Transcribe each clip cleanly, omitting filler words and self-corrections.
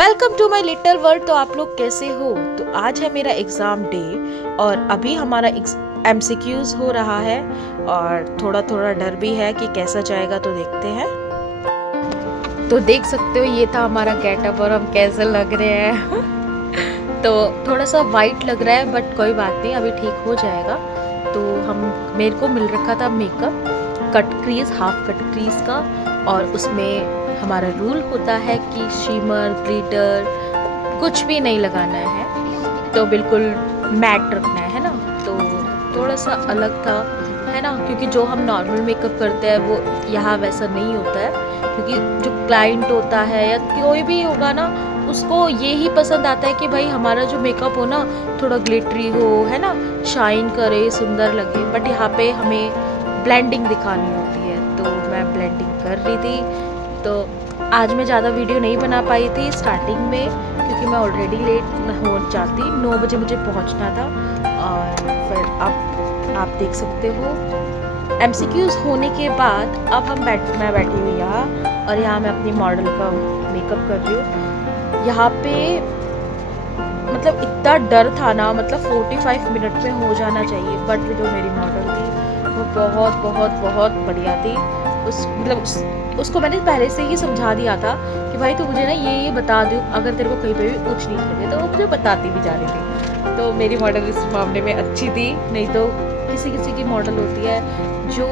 Welcome to my little world. तो आप लोग कैसे हो? तो आज है मेरा एग्ज़ाम डे और अभी हमारा MCQs हो रहा है और थोड़ा थोड़ा डर भी है कि कैसा जाएगा, तो देखते हैं। तो देख सकते हो ये था हमारा गेटअप और हम कैसे लग रहे हैं। तो थोड़ा सा वाइट लग रहा है बट कोई बात नहीं, अभी ठीक हो जाएगा। तो मेरे को मिल रखा था makeup cut crease, half cut crease का, और उसमें हमारा रूल होता है कि शिमर ग्लिटर कुछ भी नहीं लगाना है, तो बिल्कुल मैट रखना है ना। तो थोड़ा सा अलग था, है ना, क्योंकि जो हम नॉर्मल मेकअप करते हैं वो यहाँ वैसा नहीं होता है, क्योंकि जो क्लाइंट होता है या कोई भी होगा ना, उसको ये ही पसंद आता है कि भाई हमारा जो मेकअप हो ना थोड़ा ग्लिटरी हो, है ना, शाइन करे, सुंदर लगे। बट यहाँ पे हमें ब्लेंडिंग दिखानी होती है, तो मैं ब्लेंडिंग कर रही थी। तो आज मैं ज़्यादा वीडियो नहीं बना पाई थी स्टार्टिंग में, क्योंकि मैं ऑलरेडी लेट हो जाती, 9 बजे मुझे पहुंचना था। और फिर अब आप देख सकते हो MCQs होने के बाद अब मैं बैठी हुई यहाँ, और यहाँ मैं अपनी मॉडल का मेकअप कर रही हूँ। यहाँ पे मतलब इतना डर था ना, मतलब 45 मिनट में हो जाना चाहिए, बट जो मेरी मॉडल थी वो बहुत बहुत बहुत बढ़िया थी। उसको मैंने पहले से ही समझा दिया था कि भाई तू मुझे ना ये बता दो, अगर तेरे को कहीं पे भी ऊँच नीच लगे, तो वो मुझे बताती भी जा रही थी। तो मेरी मॉडल इस मामले में अच्छी थी। नहीं तो किसी किसी की मॉडल होती है जो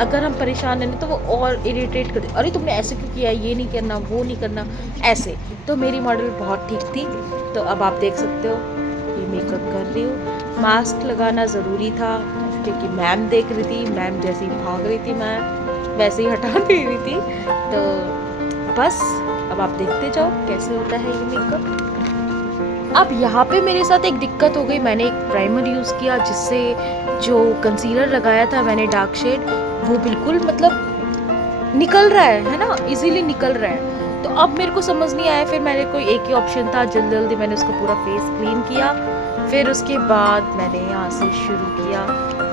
अगर हम परेशान हैं तो वो और इरिटेट कर दे, अरे तुमने ऐसे क्यों किया, ये नहीं करना, वो नहीं करना, ऐसे। तो मेरी मॉडल बहुत ठीक थी। तो अब आप देख सकते हो ये मेकअप कर रही हूँ। मास्क लगाना ज़रूरी था क्योंकि मैम देख रही थी, मैम जैसी भाग रही थी मैं वैसे ही हटा दे रही थी। तो बस अब आप देखते जाओ कैसे होता है ये मेकअप। अब यहाँ पे मेरे साथ एक दिक्कत हो गई, मैंने एक प्राइमर यूज़ किया जिससे जो कंसीलर लगाया था मैंने डार्क शेड, वो बिल्कुल मतलब निकल रहा है ना, इजीली निकल रहा है। तो अब मेरे को समझ नहीं आया, फिर मेरे को एक ही ऑप्शन था, जल्दी जल्दी मैंने उसको पूरा फेस क्लीन किया। फिर उसके बाद मैंने यहाँ से शुरू किया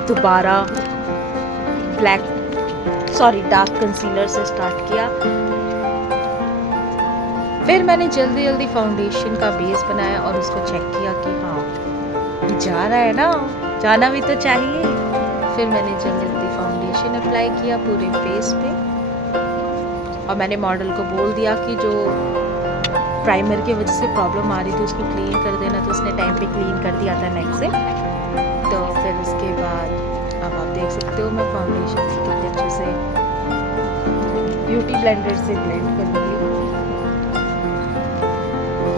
दोबारा डार्क कंसीलर से स्टार्ट किया। फिर मैंने जल्दी जल्दी फाउंडेशन का बेस बनाया और उसको चेक किया कि हाँ जा रहा है ना, जाना भी तो चाहिए। फिर मैंने जल्दी जल्दी फाउंडेशन अप्लाई किया पूरे फेस पे, और मैंने मॉडल को बोल दिया कि जो प्राइमर की वजह से प्रॉब्लम आ रही थी उसको क्लीन कर देना, तो उसने टाइम पे क्लीन कर दिया था नेक्स्ट से। तो फिर उसके बाद अब आप देख सकते हो मैं फाउंडेशन से कितने अच्छे से ब्यूटी ब्लेंडर से ब्लेंड कर रही हूँ।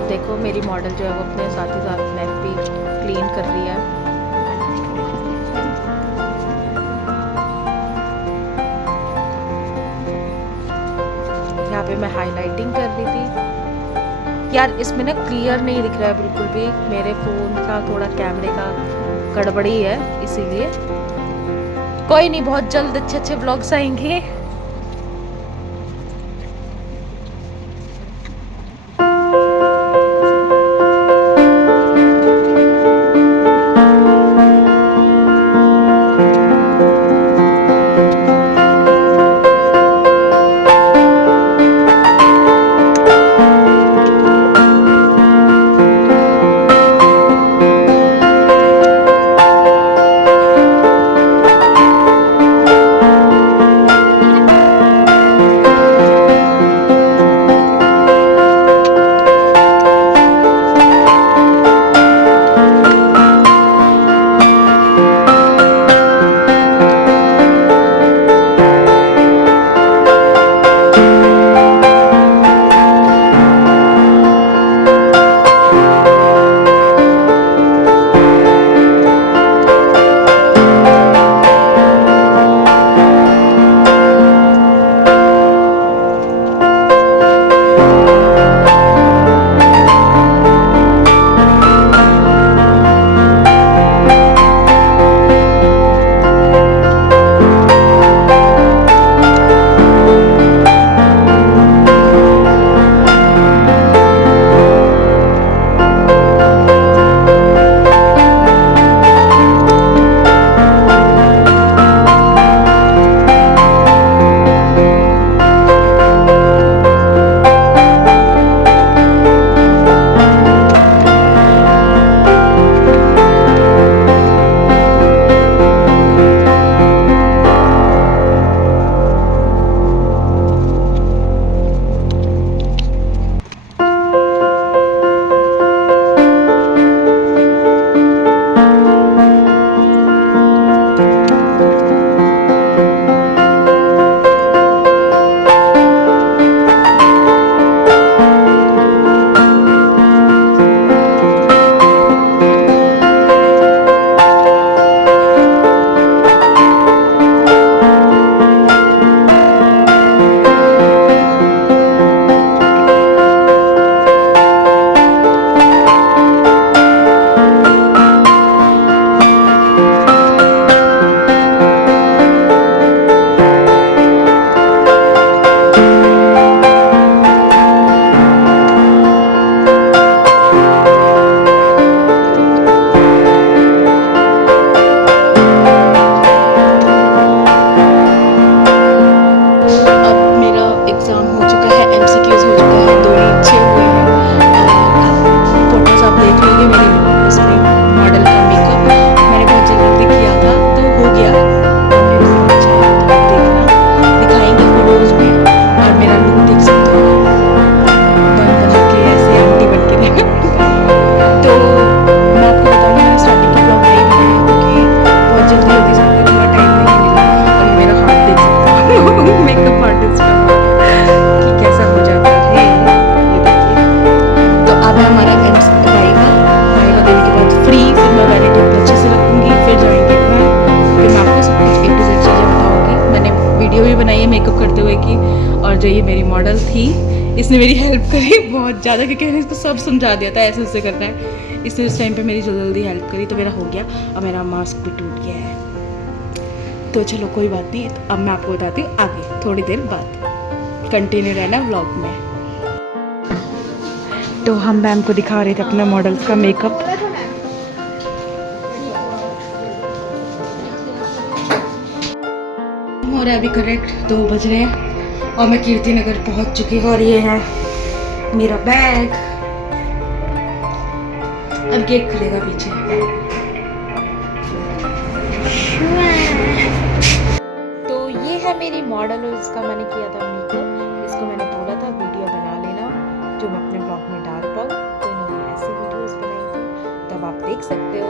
देखो मेरी मॉडल जो है वो अपने साथ ही साथ नेक भी क्लीन कर रही है। यहाँ पे मैं हाइलाइटिंग कर रही थी। यार इसमें ना क्लियर नहीं दिख रहा है बिल्कुल भी, मेरे फ़ोन का थोड़ा कैमरे का गड़बड़ी है, इसीलिए कोई नहीं, बहुत जल्द अच्छे अच्छे ब्लॉग्स आएंगे। इसने मेरी हेल्प करी बहुत ज़्यादा, क्योंकि मैंने इसको सब समझा दिया था ऐसे ऐसे करना है। इसने उस टाइम पे मेरी जल्दी हेल्प करी तो मेरा हो गया और मेरा मास्क भी टूट गया है। तो चलो कोई बात नहीं, तो अब मैं आपको बताती हूँ आगे थोड़ी देर बाद। कंटिन्यू रहना व्लॉग में। तो हम मैम को दिखा रहे थे अपना मॉडल्स का मेकअप। हो रहा है अभी करेक्ट 2 बज रहे हैं और मैं कीर्ति नगर पहुंच चुकी हूँ और ये है मेरा बैग। अब गेट खुलेगा पीछे। तो ये है मेरी मॉडल और इसका मैंने किया था मेकअप। इसको मैंने बोला था वीडियो बना लेना जो मैं अपने ब्लॉग में डाल पाऊँ, तो इन्होंने ऐसी वीडियोस बनाई थी, तब आप देख सकते हो।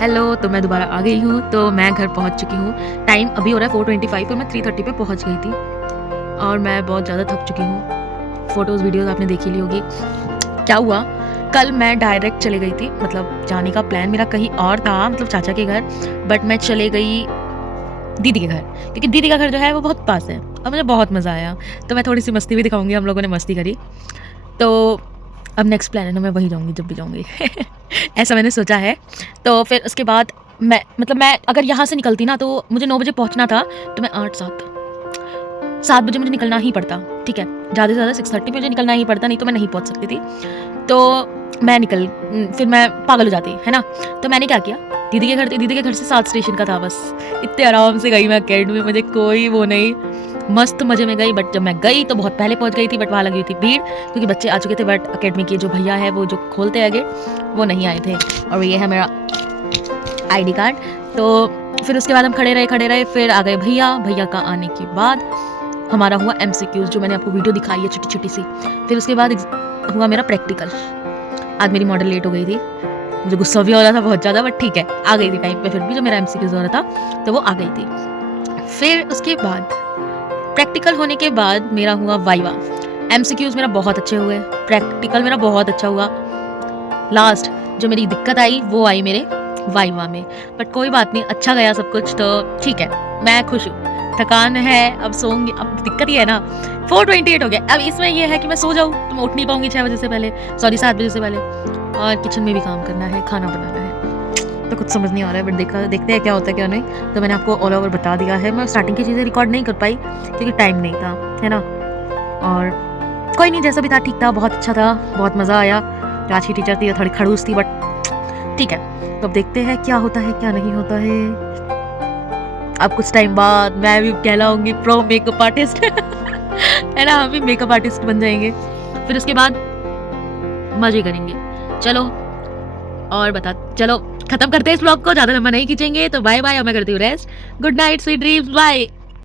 हेलो, तो मैं दोबारा आ गई हूँ। तो मैं घर पहुँच चुकी हूँ। टाइम अभी हो रहा है 4:25 और मैं 3:30 पे पहुँच गई थी और मैं बहुत ज़्यादा थक चुकी हूँ। फ़ोटोज़ वीडियोज़ आपने देखी ली होगी। क्या हुआ, कल मैं डायरेक्ट चले गई थी, मतलब जाने का प्लान मेरा कहीं और था, मतलब चाचा के घर, बट मैं चले गई दीदी के घर, क्योंकि दीदी का घर जो है वो बहुत पास है और मुझे बहुत मज़ा आया। तो मैं थोड़ी सी मस्ती भी दिखाऊंगी, हम लोगों ने मस्ती करी। तो अब नेक्स्ट प्लान है ना, मैं वहीं जाऊंगी जब भी जाऊंगी ऐसा मैंने सोचा है। तो फिर उसके बाद मैं अगर यहाँ से निकलती ना तो मुझे 9 बजे पहुँचना था, तो मैं 7 बजे मुझे निकलना ही पड़ता। ठीक है, ज़्यादा से ज़्यादा 6:30 मुझे निकलना ही पड़ता, नहीं तो मैं नहीं पहुँच सकती थी। तो मैं फिर मैं पागल हो जाती है ना। तो मैंने क्या किया, दीदी के घर से 7 स्टेशन का था बस। इतने आराम से गई मैं अकेडमी, मुझे कोई वो नहीं, मस्त मज़े में गई। बट जब मैं गई तो बहुत पहले पहुंच गई थी, बट वहाँ लगी हुई थी भीड़, क्योंकि बच्चे आ चुके थे। बट अकेडमी के जो भैया है वो जो खोलते हैं गेट, वो नहीं आए थे। और ये है मेरा ID कार्ड। तो फिर उसके बाद हम खड़े रहे, फिर आ गए भैया का आने के बाद हमारा हुआ MCQs, जो मैंने आपको वीडियो दिखाई है छोटी छोटी सी। फिर उसके बाद हुआ मेरा प्रैक्टिकल। आज मेरी मॉडल लेट हो गई थी, मुझे गुस्सा भी हो रहा था बहुत ज़्यादा, बट ठीक है आ गई थी टाइम पे। फिर भी जो मेरा MCQs हो रहा था तो वो आ गई थी। फिर उसके बाद प्रैक्टिकल होने के बाद मेरा हुआ वाइवा। MCQs मेरा बहुत अच्छे हुए, प्रैक्टिकल मेरा बहुत अच्छा हुआ। लास्ट जो मेरी दिक्कत आई वो आई मेरे वाइवा में, बट कोई बात नहीं, अच्छा गया सब कुछ, तो ठीक है, मैं खुश हूँ। थकान है, अब सोऊंगी। अब दिक्कत ये है ना, 4:28 हो गया। अब इसमें ये है कि मैं सो जाऊँ तो मैं उठ नहीं पाऊंगी 6 बजे से पहले, 7 बजे से पहले। और किचन में भी काम करना है, खाना बनाना है, तो कुछ समझ नहीं आ रहा है। बट देखते हैं क्या होता है क्या नहीं। तो मैंने आपको ऑल ओवर बता दिया है। मैं स्टार्टिंग की चीज़ें रिकॉर्ड नहीं कर पाई क्योंकि टाइम नहीं था, है ना। और कोई नहीं, जैसा भी था ठीक था, बहुत अच्छा था, बहुत मज़ा आया। आज की टीचर थी, थोड़ी खड़ूस थी, बट ठीक है। तो अब देखते हैं क्या होता है क्या नहीं होता है। अब कुछ टाइम बाद मैं भी कहलाऊंगी प्रो मेकअप आर्टिस्ट है ना, हम भी मेकअप आर्टिस्ट बन जाएंगे। फिर उसके बाद मजे करेंगे। चलो खत्म करते हैं इस ब्लॉग को, ज़्यादा लंबा नहीं खींचेंगे। तो बाय बाय, और मैं करती हूँ rest. Good night, sweet dreams, bye.